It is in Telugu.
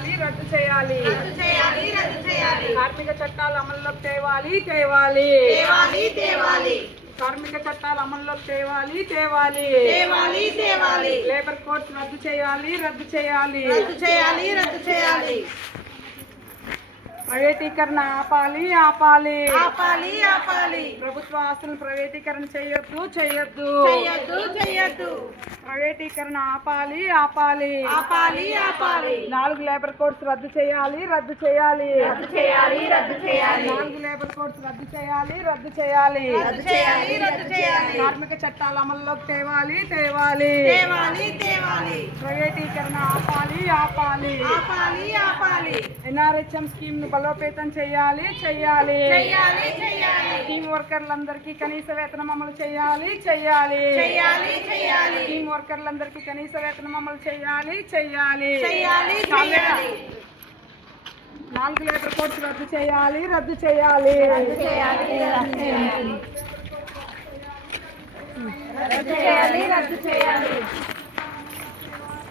చేయాలి, రద్దు చేయాలి, రద్దు చేయాలి, రద్దు చేయాలి. కార్మిక చట్టాలు అమల్లోకి తేవాలి, తేవాలి, తేవాలి, తేవాలి, కార్మిక చట్టాలు అమల్లోకి తేవాలి, తేవాలి, తేవాలి, తేవాలి. లేబర్ కోడ్స్ రద్దు చేయాలి, రద్దు చేయాలి, రద్దు చేయాలి, రద్దు చేయాలి. ప్రైవేటీకరణ ఆపాలి, ఆపాలి, ఆపాలి, ఆపాలి. ప్రభుత్వ ఆస్తులను ప్రైవేటీకరణ చేయొద్దు, చేయొద్దు, చెయ్యొద్దు, చెయ్యొద్దు. ప్రైవేటీకరణ ఆపాలి, ఆపాలి, ఆపాలి, ఆపాలి. 4 లేబర్ కోడ్స్ రద్దు చేయాలి, రద్దు చేయాలి, రద్దు చేయాలి, రద్దు చేయాలి. 4 లేబర్ కోడ్స్ రద్దు చేయాలి, రద్దు చేయాలి, రద్దు చేయాలి, రద్దు చేయాలి. కార్మిక చట్టాలు అమల్లోకి తేవాలి, తేవాలి, తేవాలి, తేవాలి. ప్రైవేటీకరణ ఆపాలి, ఆపాలి, ఆపాలి, ఆపాలి. ఎన్ఆర్హెచ్ఎం స్కీమ్ ను బలోపేతం చేయాలి, చేయాలి, చెయ్యాలి, చెయ్యాలి. టీమ్ వర్కర్లందరికీ కనీస వేతనం అమలు చేయాలి, చేయాలి, చెయ్యాలి, చెయ్యాలి. టీమ్ వర్కర్లందరికీ కనీస వేతనం అమలు చేయాలి, చేయాలి, చెయ్యాలి, చెయ్యాలి. 4 లేబర్ కోడ్స్ రద్దు చేయాలి, రద్దు చేయాలి, రద్దు చేయాలి, రద్దు చేయాలి. రద్దు చేయాలి, రద్దు చేయాలి.